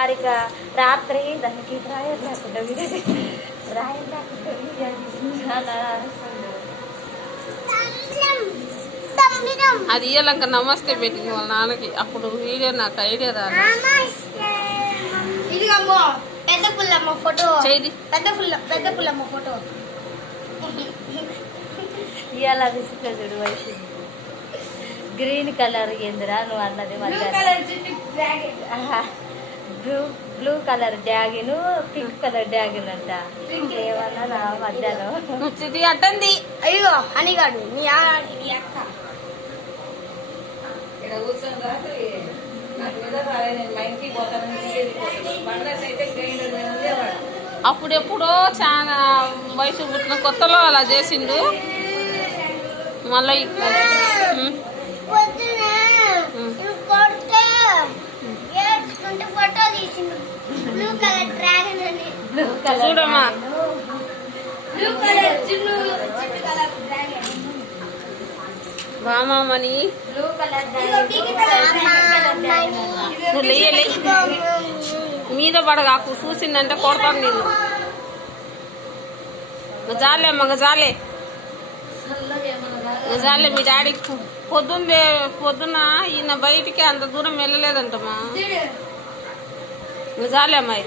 హారిక రాత్రి దానికి డ్రాయర్ లేకుండా డ్రాయర్ లేకుండా అది ఇయ్యాలంక నమస్తే పెట్టింది వాళ్ళ నాన్నకి. అప్పుడు వీడియో నాకు ఐడియా రాదు. పెద్ద పుల్లమ్మ ఫోటో చేయి. పెద్ద పుల్లమ్మ ఫోటో ఇవాళ తీసుకుంటా చూడు వయసు. గ్రీన్ కలర్ ఏందిరా నువ్వు అన్నది బ్లూ కలర్ డ్యాగిన్ పింక్ కలర్ డ్యాగిన్ అంట. ఏమన్నా నా మధ్యాహ్నం అట్టండి. అయ్యో హనీగాడు నీ అక్క అప్పుడెప్పుడో చాలా వయసు పుట్టిన కొత్తలో అలా చేసిండు. మళ్ళీ చూడమ్మా బామని నువ్వు లేయలే మీద పడగాకు. చూసిందంటే కొడతాను నేను. జాలేమ్మా గజాలే గజాలే. మీ డాడీ పొద్దున్న ఈయన బయటికి అంత దూరం వెళ్ళలేదంటమ్మా. గజాలే అమ్మాయి.